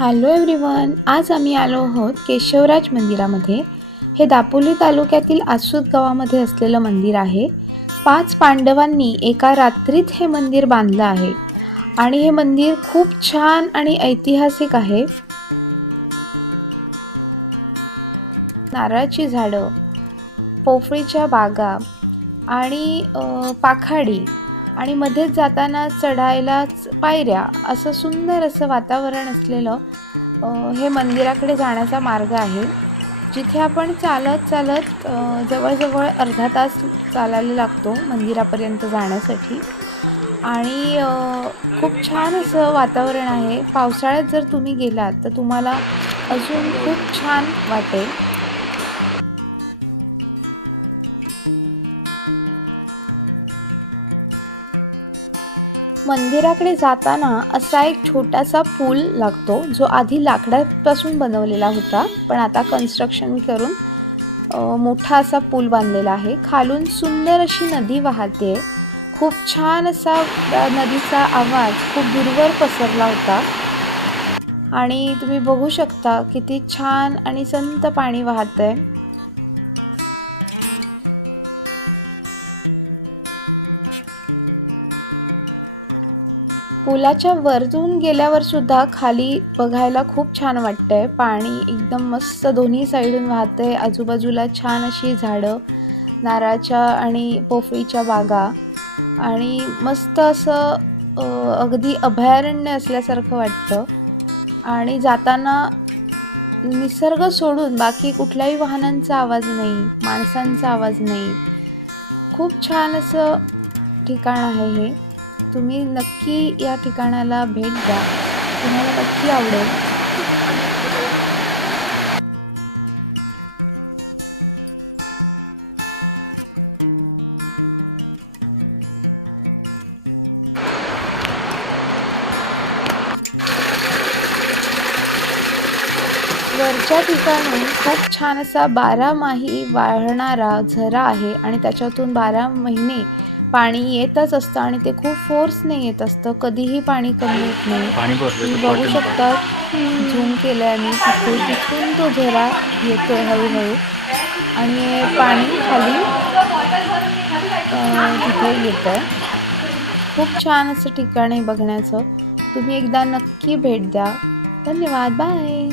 Hello everyone, आज आम्ही आलो आहोत केशवराज मंदिरामध्ये। हे दापोली तालुक्यातील आसूत गावामध्ये असलेलं मंदिर आहे। 5 पांडवांनी एका रात्रीत हे मंदिर बांधलं आहे आणि हे मंदिर खूप छान आणि ऐतिहासिक आहे। नारळाची झाडं, पोफळीच्या बागा आणि पाखाडी आणि मध्येच जाताना चढायला पायऱ्या, असं सुंदर असं वातावरण असलेलं हे मंदिराकडे जाण्याचा मार्ग आहे, जिथे आपण चालत चालत जवळजवळ अर्धा तास चालायला लागतो मंदिरापर्यंत जाण्यासाठी। आणि खूप छान असं वातावरण आहे। पावसाळ्यात जर तुम्ही गेलात तर तुम्हाला अजून खूप छान वाटेल। मंदिराकडे जाताना असा एक छोटासा पूल लागतो, जो आधी लाकडापासून बनवलेला होता, पण आता कन्स्ट्रक्शन करून मोठा असा पूल बांधलेला आहे। खालून सुंदर अशी नदी वाहते। खूप छान असा नदीचा आवाज खूप दूरवर पसरला होता आणि तुम्ही बघू शकता किती छान आणि संत पाणी वाहतंय। पुलाच्या वरतून गेल्यावर सुद्धा खाली बघायला खूप छान वाटतंय। पाणी एकदम मस्त दोन्ही साईडून वाहतंय। आजूबाजूला छान अशी झाडं, नारळाच्या आणि पोफळीच्या बागा आणि मस्त असं अगदी अभयारण्य असल्यासारखं वाटतं। आणि जाताना निसर्ग सोडून बाकी कुठल्याही वाहनांचा आवाज नाही, माणसांचा आवाज नाही। खूप छान असं ठिकाण आहे हे। तुम्ही नक्की या ठिकाणाला भेट द्या, तुम्हाला नक्की आवडेल। वरच्या ठिकाणी खूप छान असा 12माही वाहणारा झरा आहे आणि त्याच्यातून 12 महिने पाणी येतच असतं आणि ते खूप फोर्सने येत असतं। कधीही पाणी कमी येत नाही। तुम्ही बघू शकता, झूम केलंय मी, तिथून तो झरा येतोय हळूहळू आणि पाणी खाली तिथे येतंय। खूप छान असं ठिकाण आहे बघण्याचं। तुम्ही एकदा नक्की भेट द्या। धन्यवाद, बाय।